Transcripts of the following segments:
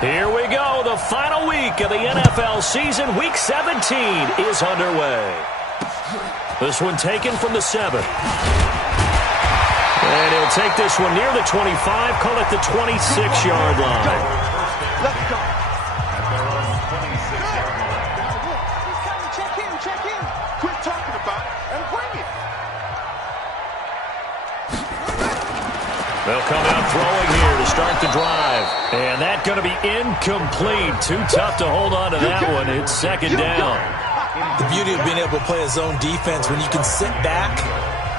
Here we go. The final week of the NFL season. Week 17 is underway. This one taken from the 7. And he'll take this one near the 25, call it the 26-yard line. Let's go. Check in. Quit talking about it and bring it. They'll come out throwing here to start the drive. And that's going to be incomplete. Too tough to hold on to that one. It's second down. The beauty of being able to play a zone defense, when you can sit back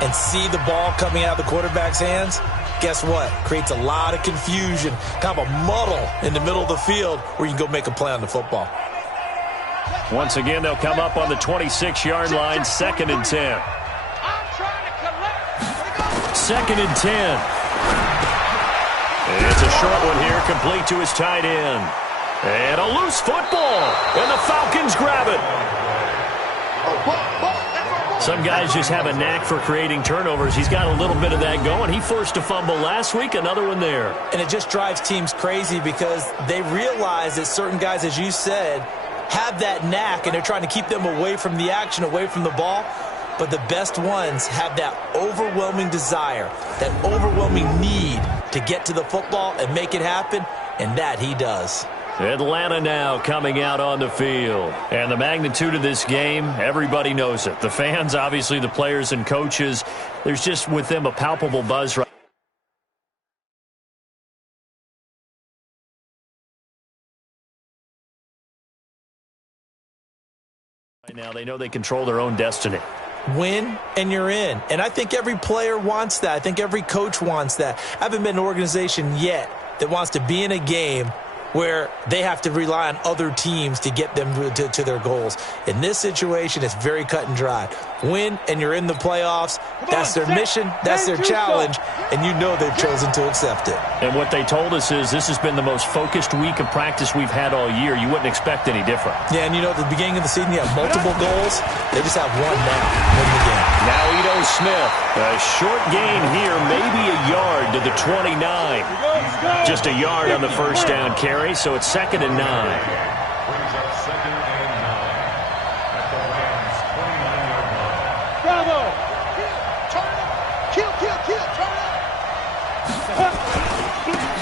and see the ball coming out of the quarterback's hands, guess what? Creates a lot of confusion, kind of a muddle in the middle of the field where you can go make a play on the football. Once again, they'll come up on the 26-yard line, 2nd and 10. Second and 10. It's a short one here, complete to his tight end. And a loose football, and the Falcons grab it. Some guys just have a knack for creating turnovers. He's got a little bit of that going. He forced a fumble last week, another one there. And it just drives teams crazy because they realize that certain guys, as you said, have that knack, and they're trying to keep them away from the action, away from the ball. But the best ones have that overwhelming desire, that overwhelming need to get to the football and make it happen, and that he does. Atlanta now coming out on the field. And the magnitude of this game, everybody knows it. The fans, obviously the players and coaches, there's just with them a palpable buzz right now. They know they control their own destiny. Win, and you're in. And I think every player wants that. I think every coach wants that. I haven't been an organization yet that wants to be in a game where they have to rely on other teams to get them to their goals. In this situation, it's very cut and dry. Win, and you're in the playoffs. That's their mission. That's their challenge. And you know they've chosen to accept it. And what they told us is this has been the most focused week of practice we've had all year. You wouldn't expect any different. Yeah, and you know, at the beginning of the season, you have multiple goals. They just have one now. Win the game. Now Ito Smith. A short gain here, maybe a yard to the 29. Just a yard on the first down carry, so it's 2nd and 9. Bravo! Turn up! Kill! Turn up!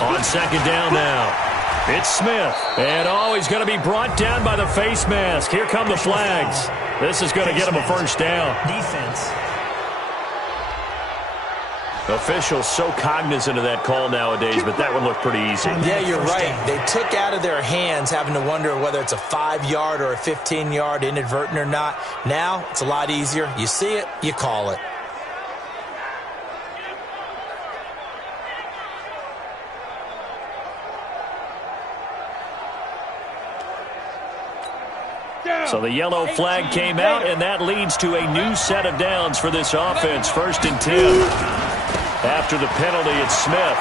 On 2nd down now. It's Smith. And he's going to be brought down by the face mask. Here come the flags. This is going to get him a first down. Defense. Officials so cognizant of that call nowadays, but that one looked pretty easy. Yeah, you're right. They took out of their hands having to wonder whether it's a 5-yard or a 15-yard inadvertent or not. Now, it's a lot easier. You see it, you call it. So the yellow flag came out, and that leads to a new set of downs for this offense. 1st and 10. After the penalty, it's Smith.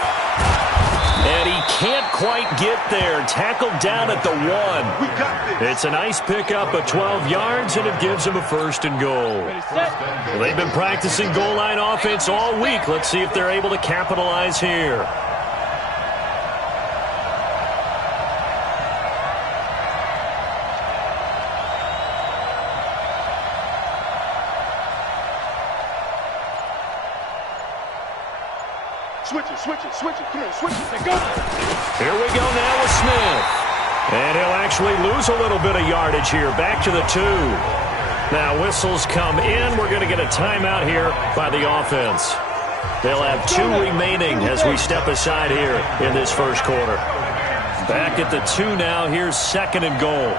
And he can't quite get there. Tackled down at the 1. It's a nice pickup of 12 yards, and it gives him a 1st and goal. Well, they've been practicing goal line offense all week. Let's see if they're able to capitalize here. Switch it. Come on, switch it. Go. Here we go now with Smith. And he'll actually lose a little bit of yardage here. Back to the 2. Now whistles come in. We're going to get a timeout here by the offense. They'll have 2 remaining as we step aside here in this first quarter. Back at the 2 now. Here's 2nd and goal.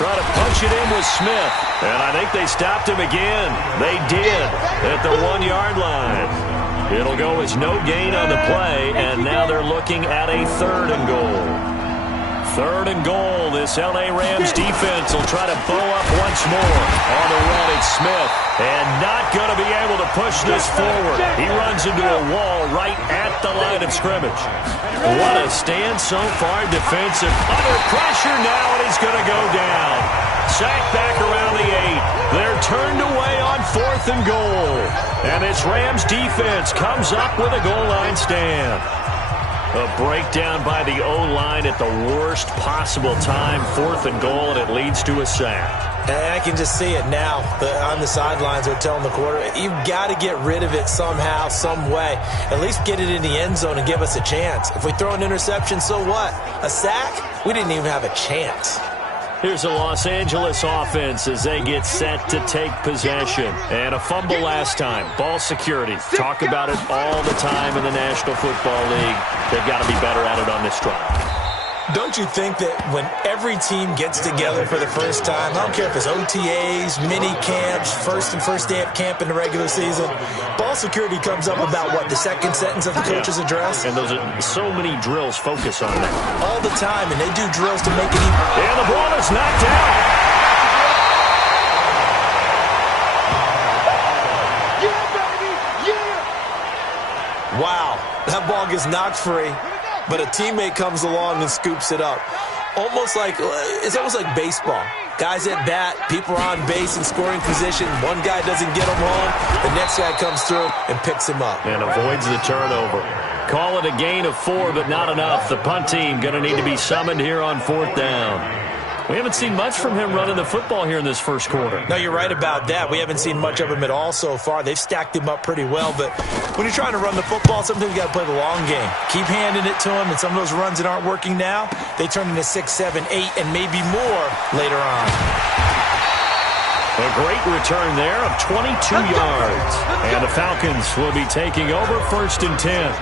Try to punch it in with Smith. And I think they stopped him again. They did at the 1-yard line. It'll go as no gain on the play, and now they're looking at a 3rd and goal. 3rd and goal. This L.A. Rams defense will try to bow up once more. On the run, it's Smith. And not going to be able to push this forward. He runs into a wall right at the line of scrimmage. What a stand so far defensive. Under pressure now, and he's going to go down. Sacked back around the 8. They're turned away on 4th and goal. And this Rams defense comes up with a goal line stand. A breakdown by the O-line at the worst possible time. 4th and goal, and it leads to a sack. And I can just see it now. On the sidelines, they're telling the quarterback, you've got to get rid of it somehow, some way. At least get it in the end zone and give us a chance. If we throw an interception, so what? A sack? We didn't even have a chance. Here's the Los Angeles offense as they get set to take possession. And a fumble last time. Ball security. Talk about it all the time in the National Football League. They've got to be better at it on this drive. Don't you think that when every team gets together for the first time, I don't care if it's OTAs, mini camps, first day of camp in the regular season, ball security comes up about, what, the second sentence of the coach's address? And those are so many drills focus on that. All the time, and they do drills to make it even. And the ball is knocked out. Yeah, baby! Yeah! Wow, that ball gets knocked free. But a teammate comes along and scoops it up. It's almost like baseball. Guys at bat, people are on base in scoring position. One guy doesn't get him home. The next guy comes through and picks him up. And avoids the turnover. Call it a gain of 4, but not enough. The punt team going to need to be summoned here on 4th down. We haven't seen much from him running the football here in this first quarter. No, you're right about that. We haven't seen much of him at all so far. They've stacked him up pretty well, but when you're trying to run the football, sometimes you got to play the long game. Keep handing it to him, and some of those runs that aren't working now, they turn into 6, 7, 8, and maybe more later on. A great return there of 22 yards. And the Falcons will be taking over 1st and 10.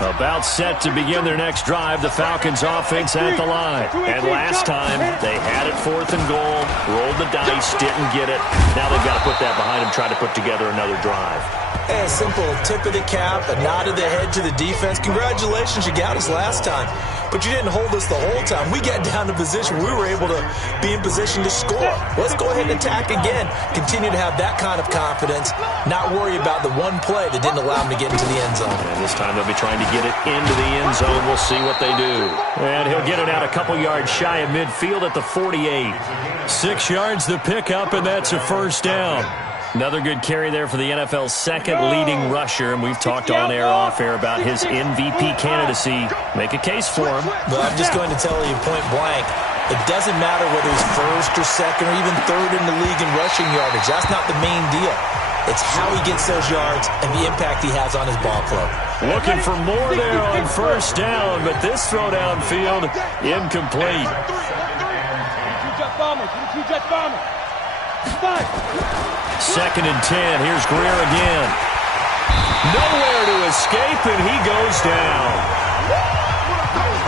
About set to begin their next drive, the Falcons offense at the line. And last time, they had it 4th and goal, rolled the dice, didn't get it. Now they've got to put that behind them, try to put together another drive. A simple tip of the cap, a nod of the head to the defense. Congratulations, you got us last time. But you didn't hold us the whole time. We got down to position. We were able to be in position to score. Let's go ahead and attack again. Continue to have that kind of confidence, not worry about the one play that didn't allow them to get into the end zone. And this time they'll be trying to get it into the end zone. We'll see what they do. And he'll get it out a couple yards shy of midfield at the 48. 6 yards the pickup, and that's a 1st down. Another good carry there for the NFL's second leading rusher, and we've talked on air, off air about his MVP candidacy. Make a case for him. But I'm just going to tell you point blank, it doesn't matter whether he's 1st or 2nd or even 3rd in the league in rushing yardage. That's not the main deal. It's how he gets those yards and the impact he has on his ball club. Looking for more there on 1st down, but this throw downfield incomplete. Second and 10. Here's Greer again. Nowhere to escape, and he goes down.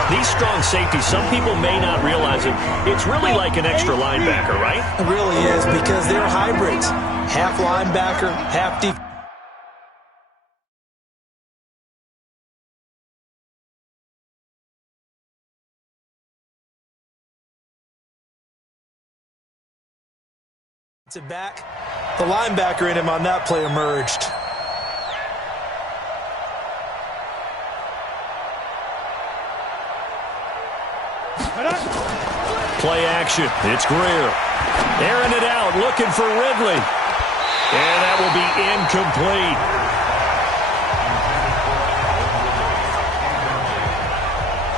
These strong safeties, some people may not realize it. It's really like an extra linebacker, right? It really is, because they're hybrids. Half linebacker, half defense. Back, the linebacker in him on that play emerged. Play action. It's Greer. Airing it out, looking for Ridley. And that will be incomplete.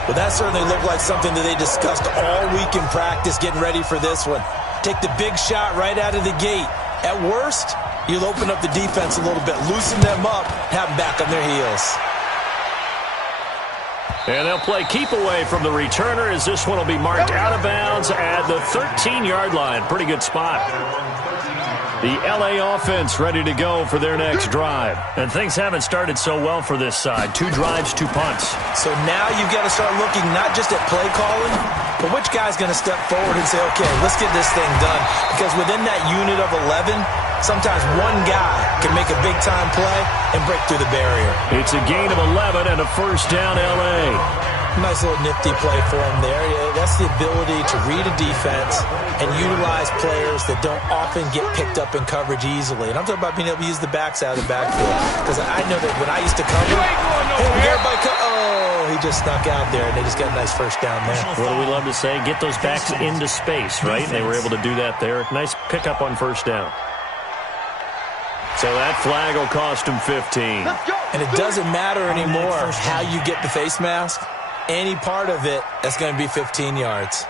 Well, that certainly looked like something that they discussed all week in practice, getting ready for this one. Take the big shot right out of the gate. At worst, you'll open up the defense a little bit, loosen them up, have them back on their heels. And they'll play keep away from the returner as this one will be marked out of bounds at the 13-yard line. Pretty good spot. The L.A. offense ready to go for their next drive. And things haven't started so well for this side. 2 drives, 2 punts. So now you've got to start looking not just at play calling, but which guy's going to step forward and say, okay, let's get this thing done. Because within that unit of 11, sometimes one guy can make a big-time play and break through the barrier. It's a gain of 11 and a 1st down L.A. Nice little nifty play for him there. That's the ability to read a defense and utilize players that don't often get picked up in coverage easily. And I'm talking about being able to use the backs out of the backfield. Because I know that when I used to cover, he just snuck out there, and they just got a nice 1st down there. What do we love to say? Get those backs into space, right? They were able to do that there. Nice pickup on 1st down. So that flag will cost him 15. And it doesn't matter anymore how you get the face mask. Any part of it, that's going to be 15 yards.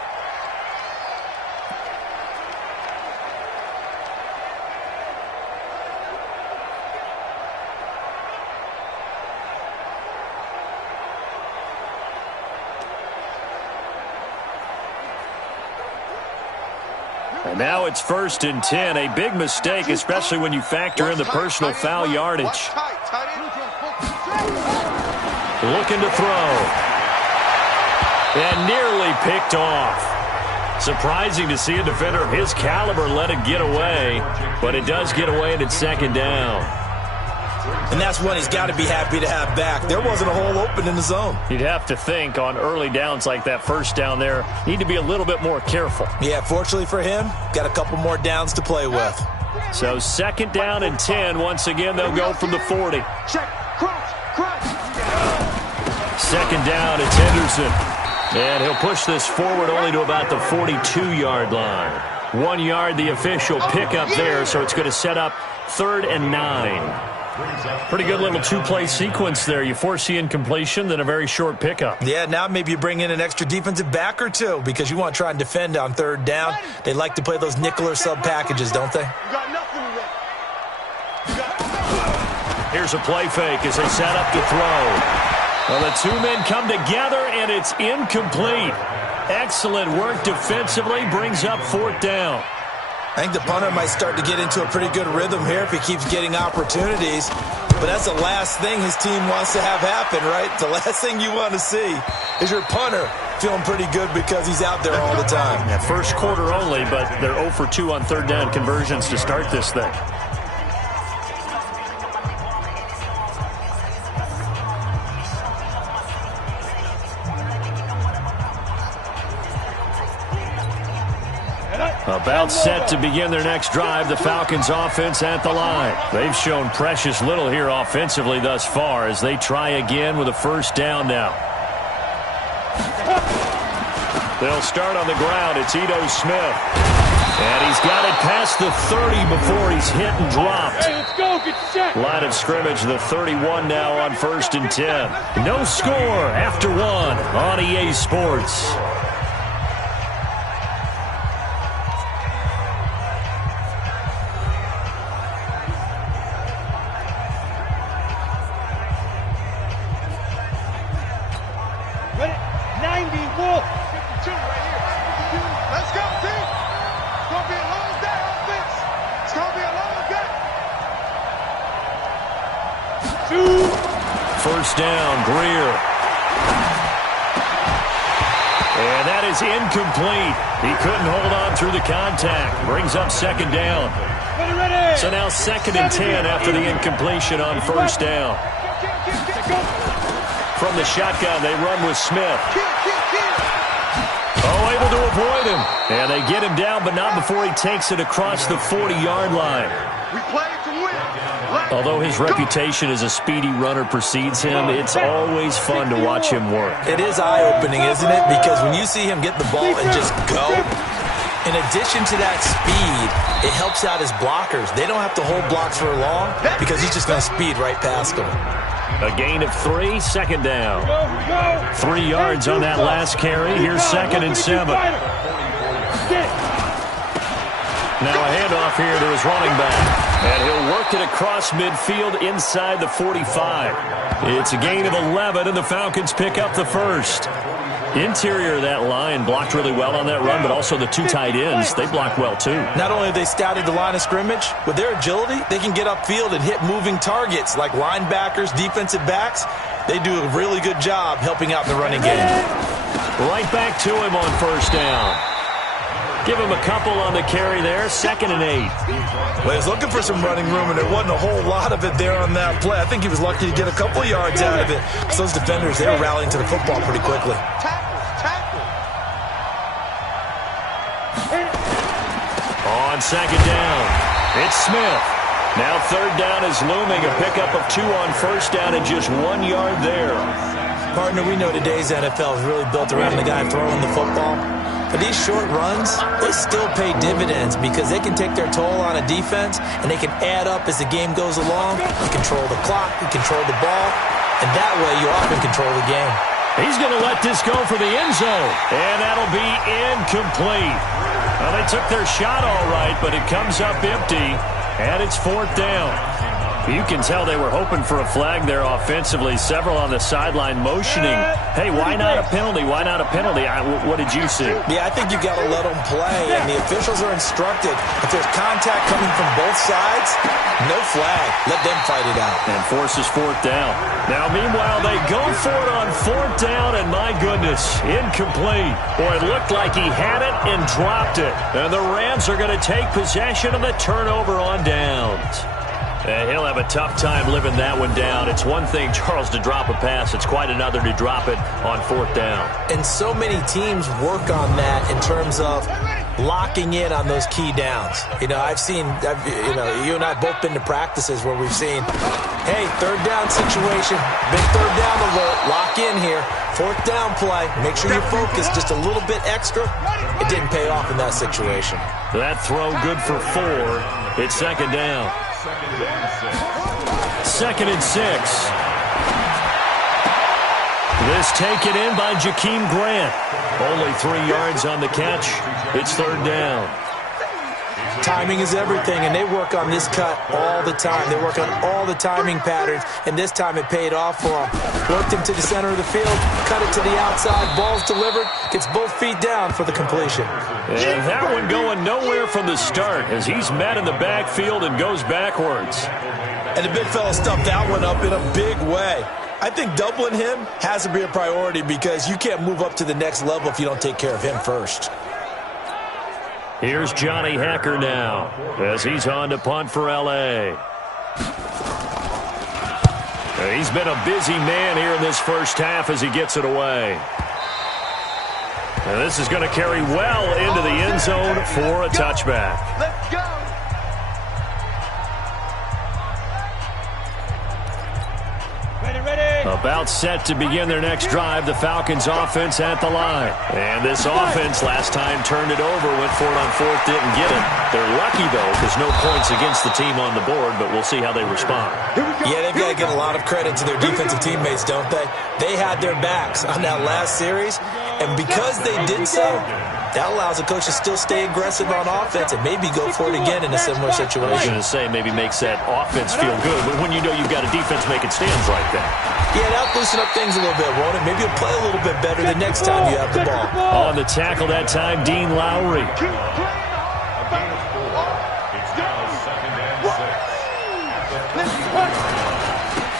And now it's 1st and 10. A big mistake, especially when you factor in the personal foul yardage. Looking to throw. And nearly picked off. Surprising to see a defender of his caliber let it get away. But it does get away and it's 2nd down. And that's one he's got to be happy to have back. There wasn't a hole open in the zone. You'd have to think on early downs like that, 1st down there, need to be a little bit more careful. Yeah, fortunately for him, got a couple more downs to play with. So 2nd down and 10. Once again, they'll go from the 40. Check. Cross. 2nd down, it's Henderson. And he'll push this forward only to about the 42-yard line. 1 yard, the official pickup there, so it's going to set up 3rd and 9. Pretty good little two-play sequence there. You force the incompletion, then a very short pickup. Yeah, now maybe you bring in an extra defensive back or two because you want to try and defend on 3rd down. They like to play those nickel or sub packages, don't they? Here's a play fake as they set up to throw. Well, the two men come together, and it's incomplete. Excellent work defensively, brings up 4th down. I think the punter might start to get into a pretty good rhythm here if he keeps getting opportunities. But that's the last thing his team wants to have happen, right? The last thing you want to see is your punter feeling pretty good because he's out there all the time. Yeah, 1st quarter only, but they're 0 for 2 on 3rd down conversions to start this thing. About set to begin their next drive, the Falcons offense at the line. They've shown precious little here offensively thus far as they try again with a 1st down now. They'll start on the ground. It's Ito Smith. And he's got it past the 30 before he's hit and dropped. Hey, let's go. Get set. Line of scrimmage, the 31 now on 1st and 10. No score after 1 on EA Sports. First down, Greer. And that is incomplete. He couldn't hold on through the contact. Brings up 2nd down. So now 2nd and 10 after the incompletion on 1st down. From the shotgun, they run with Smith. Oh, able to avoid him. And they get him down, but not before he takes it across the 40-yard line. We play to win. Although his reputation as a speedy runner precedes him, it's always fun to watch him work. It is eye-opening, isn't it? Because when you see him get the ball and just go, in addition to that speed, it helps out his blockers. They don't have to hold blocks for long because he's just going to speed right past them. A gain of 3, 2nd down. 3 yards on that last carry. Here's 2nd and 7. Now a handoff here to his running back. And he'll work it across midfield inside the 45. It's a gain of 11, and the Falcons pick up the 1st. Interior of that line blocked really well on that run, but also the 2 tight ends, they block well too. Not only have they scouted the line of scrimmage, with their agility, they can get upfield and hit moving targets like linebackers, defensive backs. They do a really good job helping out in the running game. Right back to him on 1st down. Give him a couple on the carry there, 2nd and 8. Well, he was looking for some running room, and there wasn't a whole lot of it there on that play. I think he was lucky to get a couple yards out of it. Because those defenders, they were rallying to the football pretty quickly. On 2nd down, it's Smith. Now 3rd down is looming, a pickup of 2 on 1st down and just 1 yard there. Partner, we know today's NFL is really built around the guy throwing the football. But these short runs, they still pay dividends because they can take their toll on a defense, and they can add up as the game goes along. You control the clock, you control the ball, and that way you often control the game. He's going to let this go for the end zone, and that'll be incomplete. Well, they took their shot all right, but it comes up empty, and it's 4th down. You can tell they were hoping for a flag there offensively. Several on the sideline motioning, hey, why not a penalty? Why not a penalty? What did you see? Yeah, I think you got to let them play, and the officials are instructed. If there's contact coming from both sides, no flag. Let them fight it out. And forces 4th down. Now, meanwhile, they go for it on 4th down, and my goodness, incomplete. Boy, it looked like he had it and dropped it. And the Rams are going to take possession of the turnover on downs. And he'll have a tough time living that one down. It's one thing, Charles, to drop a pass. It's quite another to drop it on 4th down. And so many teams work on that in terms of locking in on those key downs. You know, you and I have both been to practices where we've seen, hey, 3rd down situation, big 3rd down alert, lock in here, 4th down play, make sure you focus just a little bit extra. It didn't pay off in that situation. That throw good for 4. It's 2nd down. 2nd and 6. This taken in by Jakeem Grant. Only 3 yards on the catch. It's 3rd down. Timing is everything, and they work on this cut all the time. They work on all the timing patterns, and this time it paid off for them. Worked him to the center of the field, cut it to the outside, ball's delivered, gets both feet down for the completion. And that one going nowhere from the start as he's met in the backfield and goes backwards. And the big fella stuffed that one up in a big way. I think doubling him has to be a priority because you can't move up to the next level if you don't take care of him first. Here's Johnny Hecker now as he's on to punt for L.A. He's been a busy man here in this first half as he gets it away. And this is going to carry well into the end zone for a touchback. Let's go. About set to begin their next drive, the Falcons offense at the line. And this offense last time turned it over, went for it on 4th, didn't get it. They're lucky, though, because no points against the team on the board, but we'll see how they respond. Yeah, they've got to give a lot of credit to their defensive teammates, don't they? They had their backs on that last series, and because they did so, that allows the coach to still stay aggressive on offense and maybe go for it again in a similar situation. I was going to say maybe makes that offense feel good, but when you know you've got a defense making stands like that. Yeah, that'll loosen up things a little bit, won't it? Maybe you'll play a little bit better the next time you have the ball. On the tackle that time, Dean Lowry.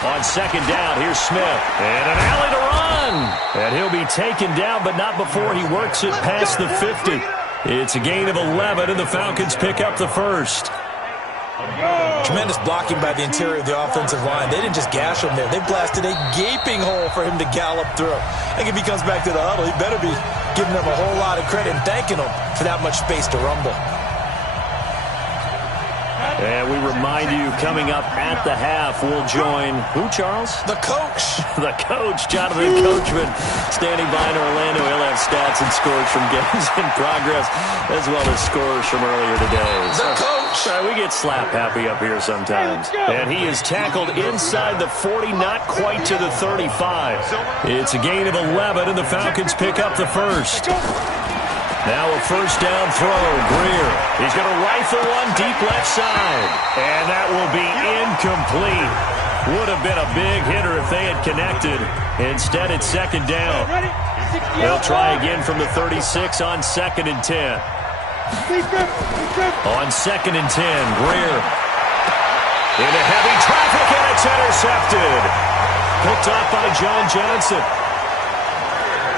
On 2nd down, here's Smith. And an alley to run. And he'll be taken down, but not before he works it past the 50. It's a gain of 11, and the Falcons pick up the first. Tremendous blocking by the interior of the offensive line. They didn't just gash him there. They blasted a gaping hole for him to gallop through. I think if he comes back to the huddle, he better be giving them a whole lot of credit and thanking them for that much space to rumble. And we remind you, coming up at the half, we'll join who, Charles? The coach. The coach, Jonathan Coachman, standing by in Orlando. He'll have stats and scores from games in progress, as well as scores from earlier today. The coach. We get slap happy up here sometimes. And he is tackled inside the 40, not quite to the 35. It's a gain of 11, and the Falcons pick up the first. Now a first down throw, Greer. He's going to rifle one deep left side. And that will be incomplete. Would have been a big hitter if they had connected. Instead, it's 2nd down. They'll try again from the 36 on 2nd and 10. On 2nd and 10, Greer. Into heavy traffic, and it's intercepted. Picked off by John Johnson.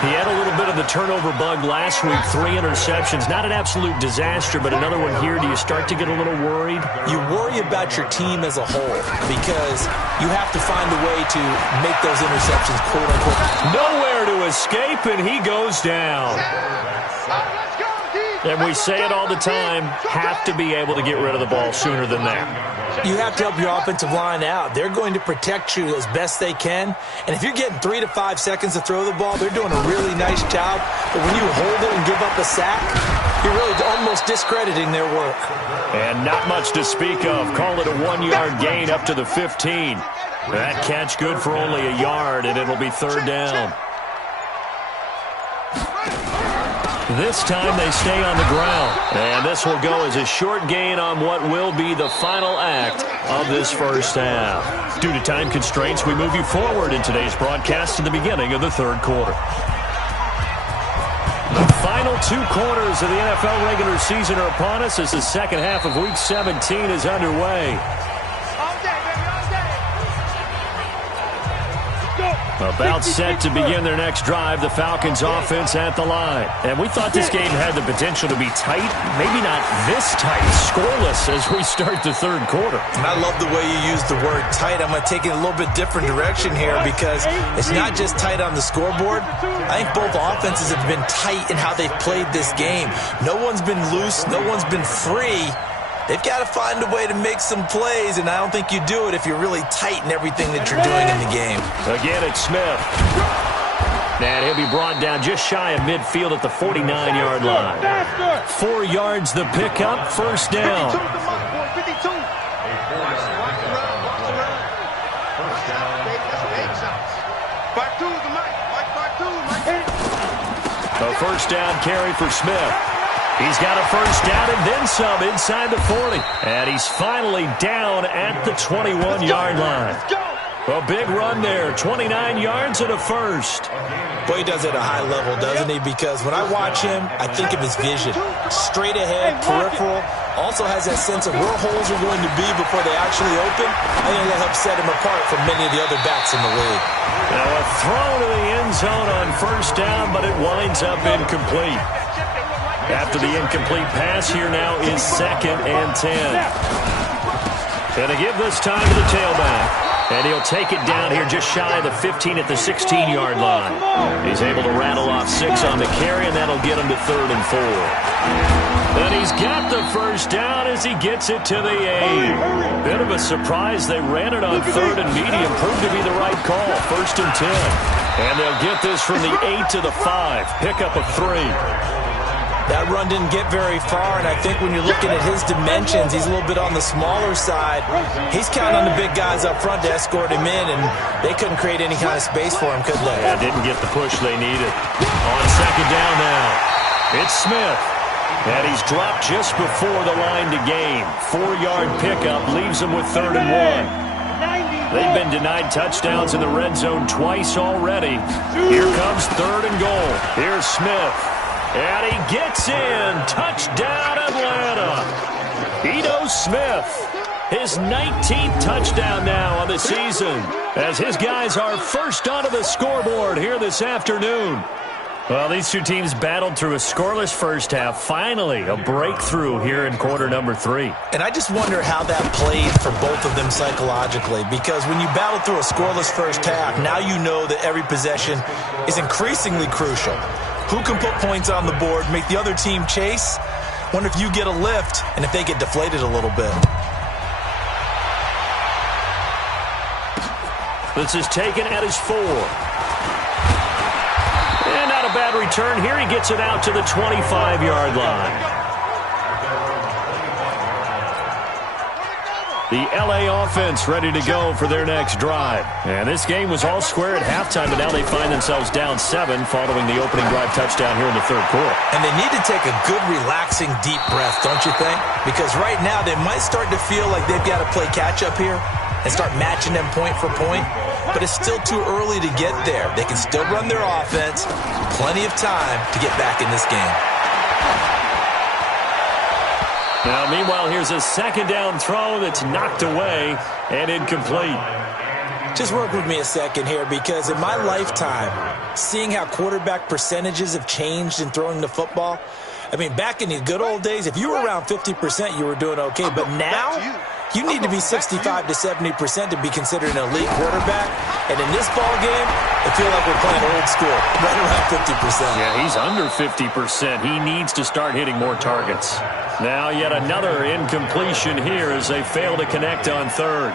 He had a little bit of the turnover bug last week, 3 interceptions. Not an absolute disaster, but another one here. Do you start to get a little worried? You worry about your team as a whole because you have to find a way to make those interceptions, quote unquote. Nowhere to escape, and he goes down. And we say it all the time, have to be able to get rid of the ball sooner than that. You have to help your offensive line out. They're going to protect you as best they can. And if you're getting 3 to 5 seconds to throw the ball, they're doing a really nice job. But when you hold it and give up a sack, you're really almost discrediting their work. And not much to speak of. Call it a 1-yard gain up to the 15. That catch good for only a yard, and it'll be third down. This time they stay on the ground. And this will go as a short gain on what will be the final act of this first half. Due to time constraints, we move you forward in today's broadcast to the beginning of the third quarter. The final 2 quarters of the NFL regular season are upon us as the second half of Week 17 is underway. About set to begin their next drive, the Falcons offense at the line. And we thought this game had the potential to be tight, maybe not this tight, scoreless as we start the third quarter. And I love the way you use the word tight. I'm going to take it a little bit different direction here because it's not just tight on the scoreboard. I think both offenses have been tight in how they've played this game. No one's been loose. No one's been free. They've got to find a way to make some plays, and I don't think you do it if you're really tight in everything that you're doing in the game. Again, it's Smith. And he'll be brought down just shy of midfield at the 49-yard line. 4 yards the pickup, first down. A first down carry for Smith. He's got a first down and then some inside the 40. And he's finally down at the 21-yard line. A big run there, 29 yards and a first. Boy, he does it at a high level, doesn't he? Because when I watch him, I think of his vision. Straight ahead, peripheral. Also has that sense of where holes are going to be before they actually open. I think that helps set him apart from many of the other backs in the league. Now a throw to the end zone on first down, but it winds up incomplete. After the incomplete pass, here now is 2nd and 10. And they give this time to the tailback. And he'll take it down here just shy of the 15 at the 16-yard line. He's able to rattle off 6 on the carry, and that'll get him to 3rd and 4. And he's got the first down as he gets it to the 8. Bit of a surprise. They ran it on 3rd and medium. Proved to be the right call. 1st and 10. And they'll get this from the 8 to the 5. Pick up a 3. That run didn't get very far, and I think when you're looking at his dimensions, he's a little bit on the smaller side. He's counting on the big guys up front to escort him in, and they couldn't create any kind of space for him, could they? Yeah, didn't get the push they needed. On 2nd down now, it's Smith. And he's dropped just before the line to gain. 4-yard pickup leaves him with 3rd and 1. They've been denied touchdowns in the red zone twice already. Here comes 3rd and goal. Here's Smith. And he gets in. Touchdown, Atlanta. Ito Smith, his 19th touchdown now on the season, as his guys are first onto the scoreboard here this afternoon. Well, these two teams battled through a scoreless first half. Finally, a breakthrough here in quarter number 3. And I just wonder how that played for both of them psychologically, because when you battle through a scoreless first half, now you know that every possession is increasingly crucial. Who can put points on the board, make the other team chase? Wonder if you get a lift and if they get deflated a little bit. This is taken at his 4. And not a bad return here. He gets it out to the 25-yard line. The L.A. offense ready to go for their next drive. And this game was all square at halftime, but now they find themselves down 7 following the opening drive touchdown here in the third quarter. And they need to take a good, relaxing, deep breath, don't you think? Because right now they might start to feel like they've got to play catch-up here and start matching them point for point. But it's still too early to get there. They can still run their offense. Plenty of time to get back in this game. Now, meanwhile, here's a 2nd down throw that's knocked away and incomplete. Just work with me a second here, because in my lifetime, seeing how quarterback percentages have changed in throwing the football, I mean, back in the good old days, if you were around 50%, you were doing okay. But now, You need to be 65 to 70% to be considered an elite quarterback. And in this ball game, I feel like we're playing old school, right around 50%. Yeah, he's under 50%. He needs to start hitting more targets. Now yet another incompletion here as they fail to connect on third.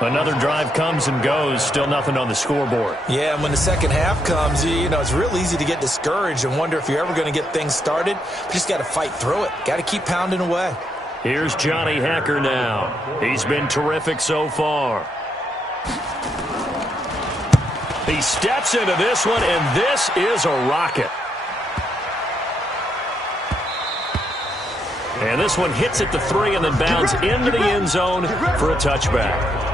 Another drive comes and goes, still nothing on the scoreboard. Yeah, and when the second half comes, it's real easy to get discouraged and wonder if you're ever going to get things started. You just got to fight through it. Got to keep pounding away. Here's Johnny Hacker now. He's been terrific so far. He steps into this one, and this is a rocket. And this one hits at the 3 and then bounds into the end zone for a touchback.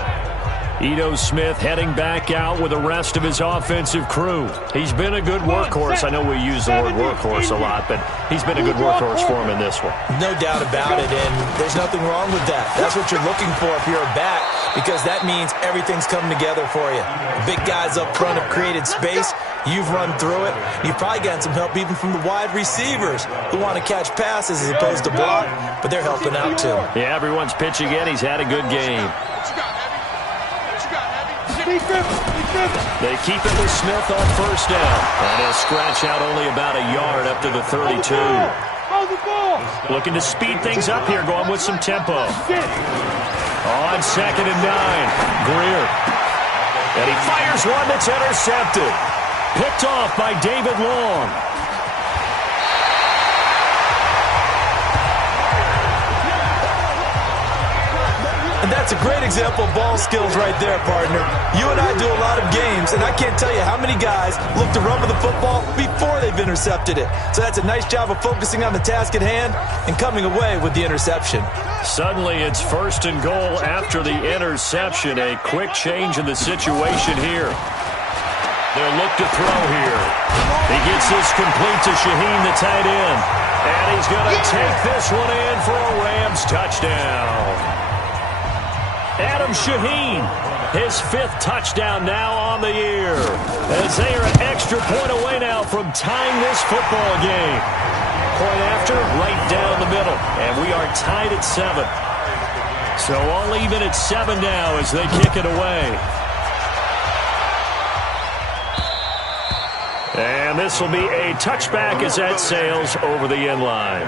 Ito Smith heading back out with the rest of his offensive crew. He's been a good workhorse. I know we use the word workhorse a lot, but he's been a good workhorse for him in this one. No doubt about it, and there's nothing wrong with that. That's what you're looking for if you're a back, because that means everything's coming together for you. The big guys up front have created space. You've run through it. You've probably gotten some help even from the wide receivers who want to catch passes as opposed to block, but they're helping out too. Yeah, everyone's pitching in. He's had a good game. They keep it with Smith on first down. And he'll scratch out only about a yard up to the 32. Looking to speed things up here, going with some tempo. On 2nd and 9, Greer. And he fires one that's intercepted. Picked off by David Long. And that's a great example of ball skills right there, partner. You and I do a lot of games, and I can't tell you how many guys look to run with the football before they've intercepted it. So that's a nice job of focusing on the task at hand and coming away with the interception. Suddenly it's 1st and goal after the interception. A quick change in the situation here. They'll look to throw here. He gets this complete to Shaheen, the tight end. And he's going to take this one in for a Rams touchdown. Adam Shaheen, his 5th touchdown now on the year. As they are an extra point away now from tying this football game. Point after, right down the middle. And we are tied at 7. So all even at 7 now as they kick it away. And this will be a touchback as that sails over the end line.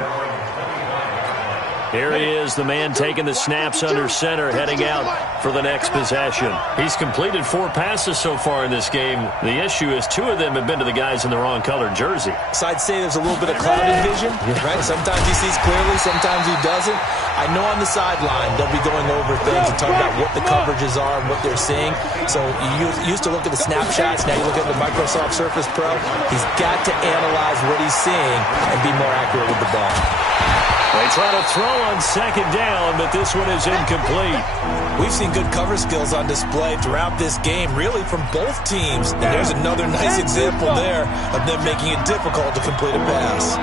Here he is, the man taking the snaps under center, heading out for the next possession. He's completed 4 passes so far in this game. The issue is 2 of them have been to the guys in the wrong colored jersey. So I'd say there's a little bit of clouded vision, right? Sometimes he sees clearly, sometimes he doesn't. I know on the sideline they'll be going over things and talking about what the coverages are and what they're seeing. So you used to look at the snapshots, now you look at the Microsoft Surface Pro. He's got to analyze what he's seeing and be more accurate with the ball. They try to throw on 2nd down, but this one is incomplete. We've seen good cover skills on display throughout this game, really from both teams. And there's another nice example there of them making it difficult to complete a pass.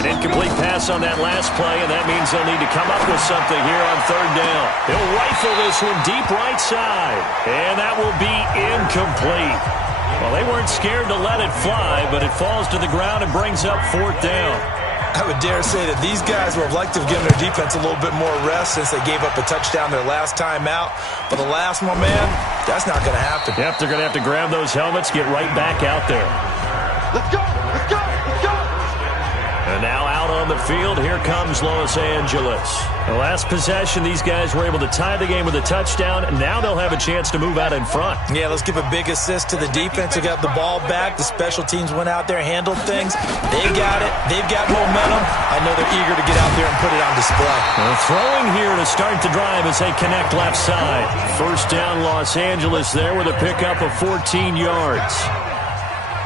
An incomplete pass on that last play, and that means they'll need to come up with something here on 3rd down. He'll rifle this one deep right side, and that will be incomplete. Well, they weren't scared to let it fly, but it falls to the ground and brings up 4th down. I would dare say that these guys would have liked to have given their defense a little bit more rest since they gave up a touchdown their last time out. But the last one, man, that's not going to happen. Yep, they're going to have to grab those helmets, get right back out there. Let's go! Let's go! Let's go! And now out on the field, here comes Los Angeles. The last possession, these guys were able to tie the game with a touchdown, and now they'll have a chance to move out in front. Yeah, let's give a big assist to the defense who got the ball back. The special teams went out there, handled things. They got it. They've got momentum. I know they're eager to get out there and put it on display. They're throwing here to start the drive as they connect left side. 1st down, Los Angeles there with a pickup of 14 yards.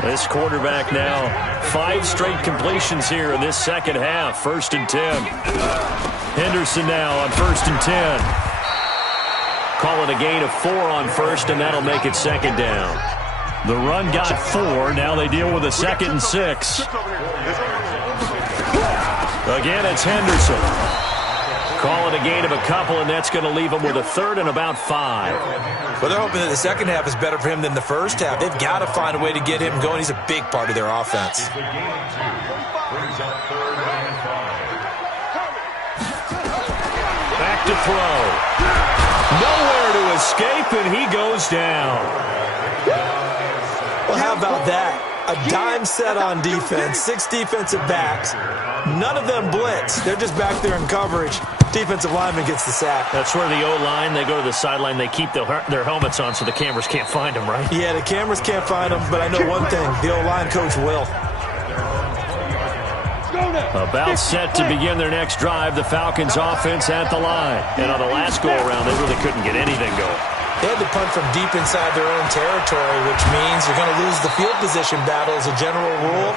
This quarterback now, 5 straight completions here in this second half. 1st and 10. Henderson now on 1st and 10. Call it a gain of 4 on 1st, and that'll make it 2nd down. The run got 4. Now they deal with a 2nd and 6. Again, it's Henderson. Call it a gain of a couple, and that's going to leave him with a 3rd and about 5. But they're hoping that the second half is better for him than the first half. They've got to find a way to get him going. He's a big part of their offense. Back to throw. Nowhere to escape, and he goes down. Well, how about that? A dime set on defense, 6 defensive backs. None of them blitz. They're just back there in coverage. Defensive lineman gets the sack. That's where the O-line, they go to the sideline, they keep their helmets on so the cameras can't find them, right? Yeah, the cameras can't find them, but I know one thing. The O-line coach will. About set to begin their next drive, the Falcons offense at the line. And on the last go-around, they really couldn't get anything going. They had to punt from deep inside their own territory, which means you're going to lose the field position battle as a general rule.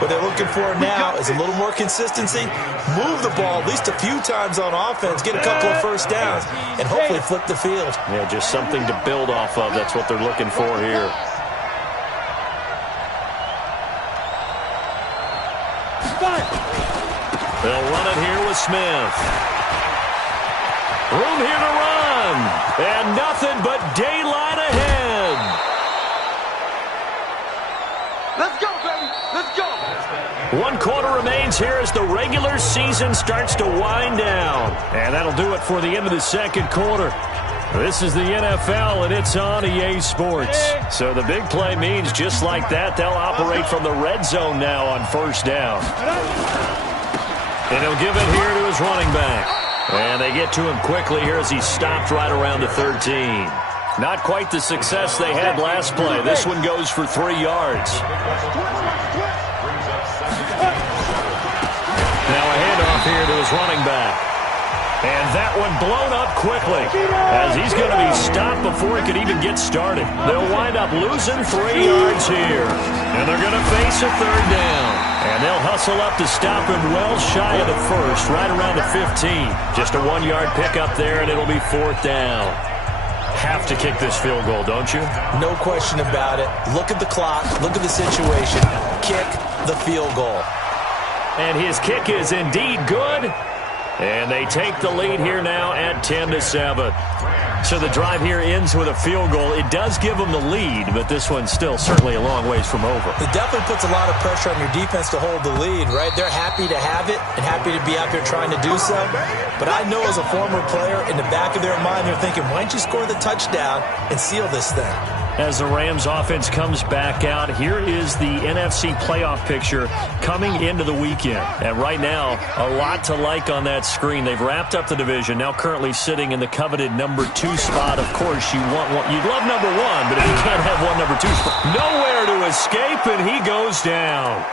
What they're looking for now is a little more consistency, move the ball at least a few times on offense, get a couple of first downs, and hopefully flip the field. Yeah, just something to build off of. That's what they're looking for here. They'll run it here with Smith. Room here to run. And nothing but daylight ahead. Let's go, baby. Let's go. 1 quarter remains here as the regular season starts to wind down. And that'll do it for the end of the second quarter. This is the NFL, and it's on EA Sports. So the big play means just like that, they'll operate from the red zone now on first down. And he'll give it here to his running back. And they get to him quickly here as he stopped right around the 13. Not quite the success they had last play. This one goes for 3 yards. Now a handoff here to his running back. And that one blown up quickly as he's going to be stopped before he could even get started. They'll wind up losing 3 yards here. And they're going to face a 3rd down. And they'll hustle up to stop him well shy of the first, right around the 15. Just a 1-yard pickup there, and it'll be 4th down. Have to kick this field goal, don't you? No question about it. Look at the clock. Look at the situation. Kick the field goal. And his kick is indeed good. And they take the lead here now at 10-7. So the drive here ends with a field goal. It does give them the lead, but this one's still certainly a long ways from over. It definitely puts a lot of pressure on your defense to hold the lead, right? They're happy to have it and happy to be out there trying to do so. But I know as a former player, in the back of their mind, they're thinking, why don't you score the touchdown and seal this thing? As the Rams offense comes back out, here is the NFC playoff picture coming into the weekend. And right now, a lot to like on that screen. They've wrapped up the division, now currently sitting in the coveted number 2 spot. Of course, you'd love number 1, but if you can't have one number 2 spot, nowhere to escape, and he goes down.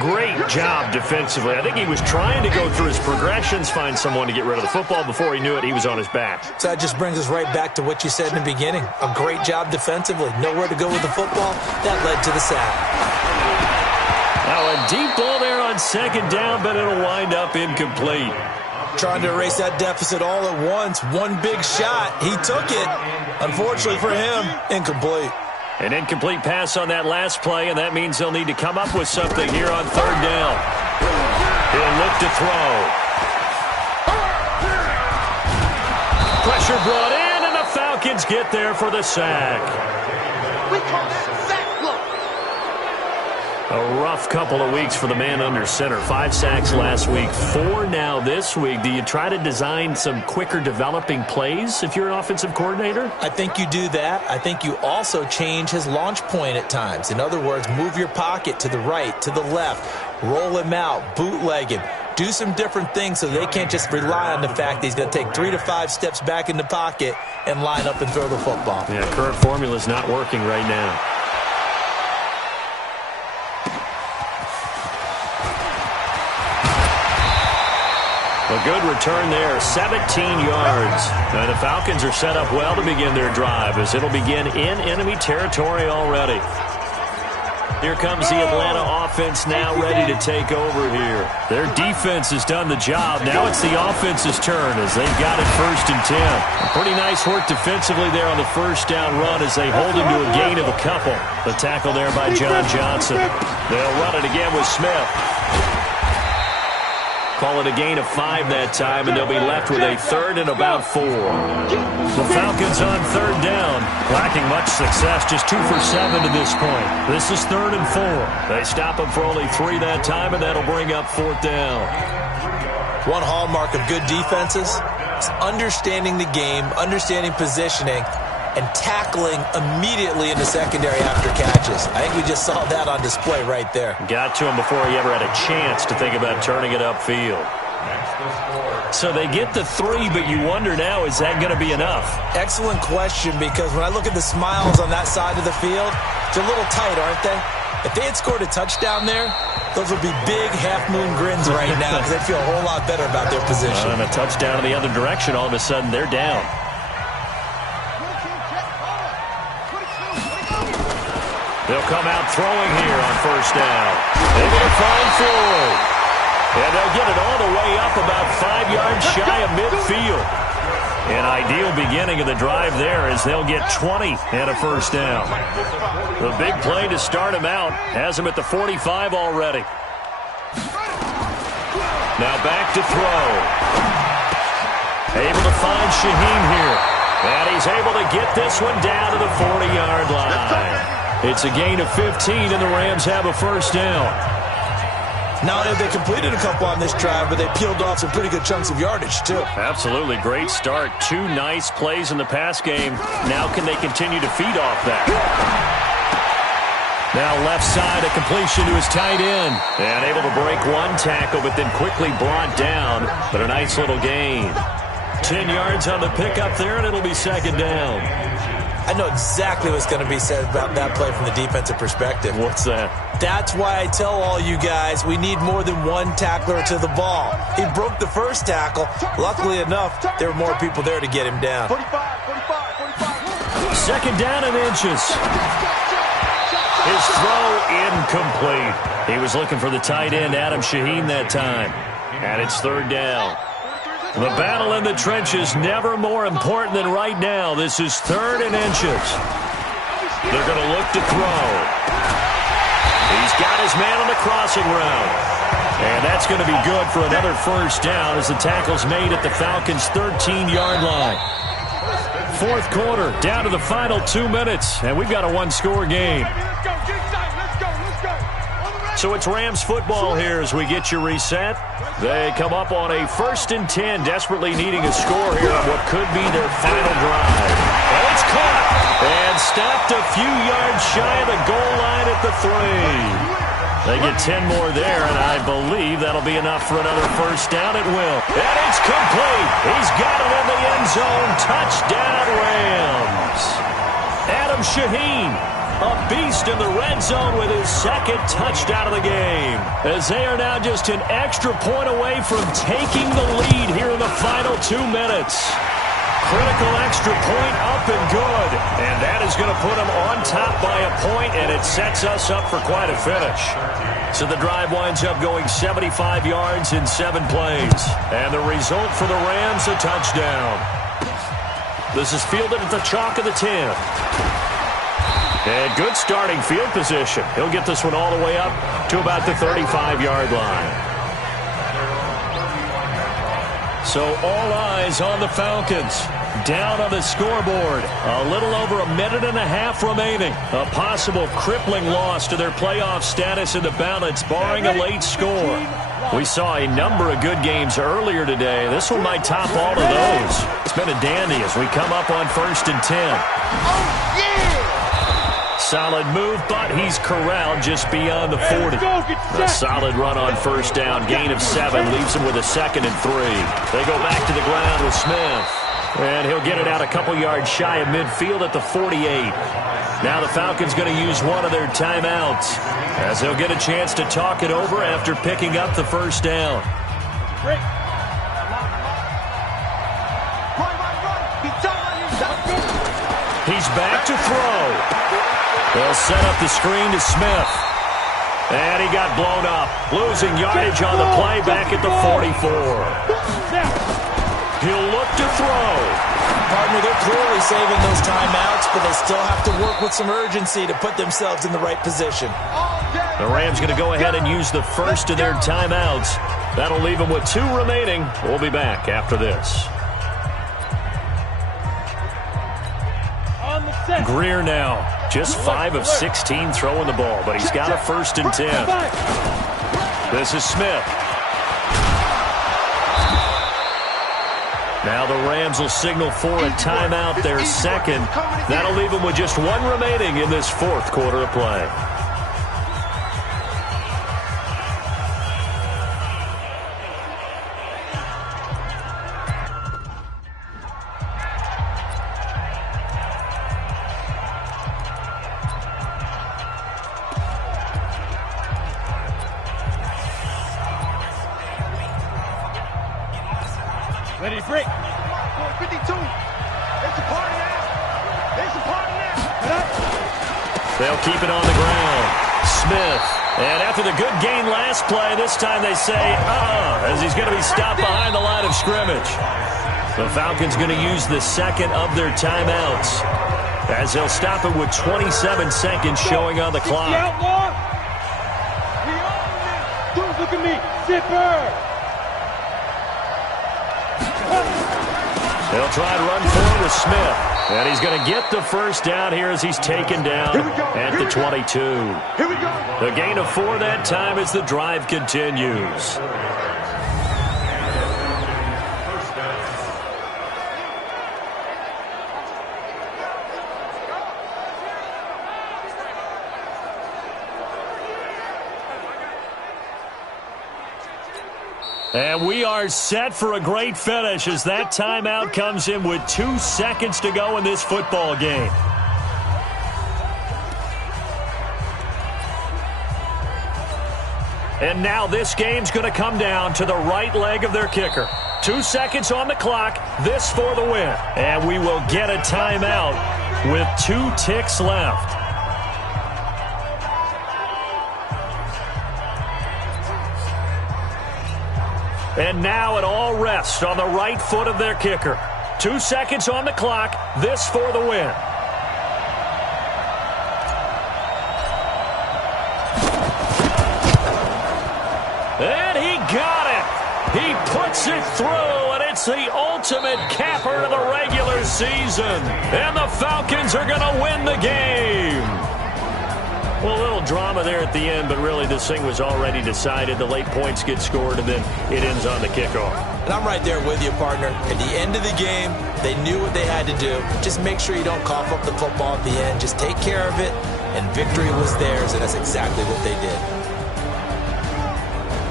Great job defensively. I think he was trying to go through his progressions, find someone to get rid of the football. Before he knew it, he was on his back. So that just brings us right back to what you said in the beginning. A great job defensively. Nowhere to go with the football. That led to the sack. Now a deep ball there on 2nd down, but it'll wind up incomplete. Trying to erase that deficit all at once. One big shot. He took it. Unfortunately for him, incomplete. An incomplete pass on that last play, and that means they'll need to come up with something here on 3rd down. He'll look to throw. Pressure brought in, and the Falcons get there for the sack. We call that sack look. A rough couple of weeks for the man under center. 5 sacks last week, 4 now this week. Do you try to design some quicker developing plays if you're an offensive coordinator? I think you do that. I think you also change his launch point at times. In other words, move your pocket to the right, to the left, roll him out, bootleg him. Do some different things so they can't just rely on the fact that he's going to take 3 to 5 steps back in the pocket and line up and throw the football. Yeah, current formula is not working right now. A good return there, 17 yards. And the Falcons are set up well to begin their drive as it'll begin in enemy territory already. Here comes the Atlanta offense now ready to take over here. Their defense has done the job. Now it's the offense's turn as they've got it 1st and 10. Pretty nice work defensively there on the 1st down run as they hold him to a gain of a couple. The tackle there by John Johnson. They'll run it again with Smith. Call it a gain of 5 that time, and they'll be left with a third and about 4. The Falcons on third down, lacking much success, just 2 for 7 to this point. This is 3rd and 4. They stop them for only 3 that time, and that'll bring up 4th down. One hallmark of good defenses is understanding the game, understanding positioning, and tackling immediately in the secondary after catches. I think we just saw that on display right there. Got to him before he ever had a chance to think about turning it upfield. So they get the 3, but you wonder now, is that going to be enough? Excellent question, because when I look at the smiles on that side of the field, they're a little tight, aren't they? If they had scored a touchdown there, those would be big half-moon grins right now because they'd feel a whole lot better about their position. And a touchdown in the other direction, all of a sudden they're down. They'll come out throwing here on first down. Able to find Floyd. And they'll get it all the way up about 5 yards shy of midfield. An ideal beginning of the drive there as they'll get 20 and a first down. The big play to start him out has him at the 45 already. Now back to throw. Able to find Shaheen here. And he's able to get this one down to the 40-yard line. It's a gain of 15, and the Rams have a first down. Not only have they completed a couple on this drive, but they peeled off some pretty good chunks of yardage, too. Absolutely. Great start. 2 nice plays in the pass game. Now can they continue to feed off that? Now left side, a completion to his tight end. And able to break 1 tackle, but then quickly brought down. But a nice little gain. 10 yards on the pickup there, and it'll be second down. I know exactly what's going to be said about that play from the defensive perspective. What's that? That's why I tell all you guys we need more than 1 tackler to the ball. He broke the first tackle. Luckily enough, there were more people there to get him down. 2nd down and inches. His throw incomplete. He was looking for the tight end, Adam Shaheen, that time. And it's 3rd down. The battle in the trenches never more important than right now. This is 3rd and inches. They're going to look to throw. He's got his man on the crossing route. And that's going to be good for another first down as the tackle's made at the Falcons' 13-yard line. 4th quarter, down to the final 2 minutes, and we've got a 1-score game. So it's Rams football here as we get you reset. They come up on a 1st and 10, desperately needing a score here on what could be their final drive. And it's caught and stopped a few yards shy of the goal line at the 3. They get 10 more there, and I believe that'll be enough for another first down. It will. And it's complete. He's got it in the end zone. Touchdown, Rams. Adam Shaheen, a beast in the red zone with his 2nd touchdown of the game. As they are now just an extra point away from taking the lead here in the final 2 minutes. Critical extra point up and good. And that is going to put them on top by a point, and it sets us up for quite a finish. So the drive winds up going 75 yards in 7 plays. And the result for the Rams, a touchdown. This is fielded at the chalk of the 10. And good starting field position. He'll get this one all the way up to about the 35-yard line. So all eyes on the Falcons. Down on the scoreboard. A little over a minute and a half remaining. A possible crippling loss to their playoff status in the balance, barring a late score. We saw a number of good games earlier today. This one might top all of those. It's been a dandy as we come up on 1st and 10. Oh, yeah! Solid move, but he's corralled just beyond the 40. A solid run on first down. Gain of 7 leaves him with a 2nd and 3. They go back to the ground with Smith. And he'll get it out a couple yards shy of midfield at the 48. Now the Falcons going to use one of their timeouts as they'll get a chance to talk it over after picking up the first down. He's back to throw. They'll set up the screen to Smith. And he got blown up. Losing yardage on the play back at the 44. He'll look to throw. Partner, they're clearly saving those timeouts, but they still have to work with some urgency to put themselves in the right position. The Rams going to go ahead and use the first of their timeouts. That'll leave them with 2 remaining. We'll be back after this. Greer now, just 5 of 16 throwing the ball, but he's got a 1st and 10. This is Smith. Now the Rams will signal for a timeout, their second. That'll leave them with just 1 remaining in this 4th quarter of play. Ready to break. 52. It's a party now. It's a party now. They'll keep it on the ground. Smith. And after the good gain last play, this time they say, as he's going to be stopped behind the line of scrimmage. The Falcons going to use the second of their timeouts, as they'll stop it with 27 seconds showing on the clock. Dudes, look at me. Zipper. They'll try to run forward with Smith. And he's going to get the first down here as he's taken down at the 22. Here we go. The gain of 4 that time as the drive continues. And we are set for a great finish as that timeout comes in with 2 seconds to go in this football game. And now this game's going to come down to the right leg of their kicker. 2 seconds on the clock, this for the win. And we will get a timeout with 2 ticks left. And now it all rests on the right foot of their kicker. 2 seconds on the clock. This for the win. And he got it. He puts it through, and it's the ultimate capper to the regular season. And the Falcons are going to win the game. Well, a little drama there at the end, but really this thing was already decided. The late points get scored, and then it ends on the kickoff. And I'm right there with you, partner. At the end of the game, they knew what they had to do. Just make sure you don't cough up the football at the end. Just take care of it, and victory was theirs, and that's exactly what they did.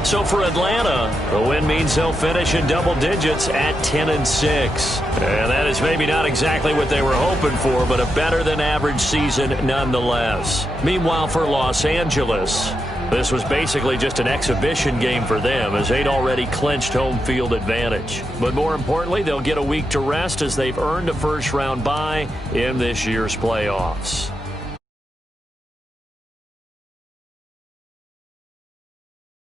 So for Atlanta, the win means they'll finish in double digits at 10-6. And that is maybe not exactly what they were hoping for, but a better-than-average season nonetheless. Meanwhile, for Los Angeles, this was basically just an exhibition game for them, as they'd already clinched home field advantage. But more importantly, they'll get a week to rest as they've earned a first-round bye in this year's playoffs.